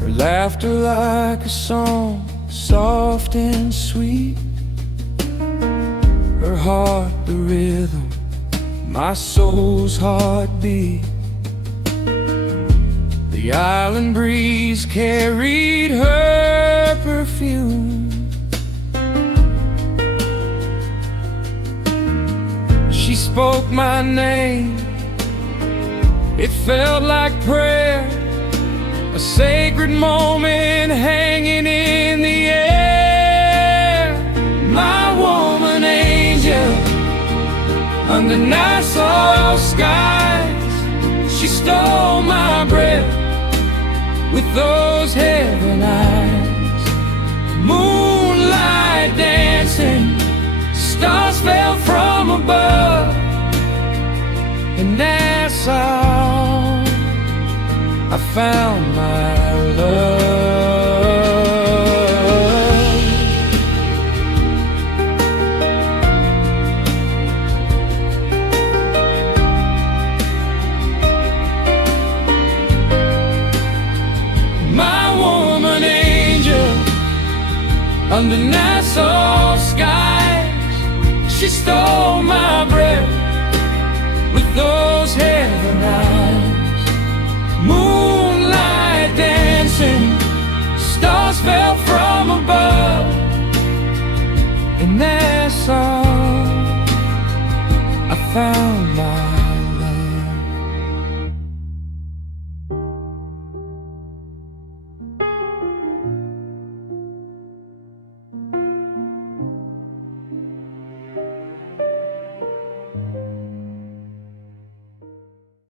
Her laughter like a song, soft and sweet. Her heart the rhythm, my soul's heartbeat. The island breeze carried her perfume. She spoke my name, it felt like prayer, a sacred moment hanging in the air. My woman angel, under Nassau skies, she stole my breath with those heaven eyes. Moonlight dancing, stars fell from above. In Nassau, I found my love. My woman angel, under Nassau skies, she stole my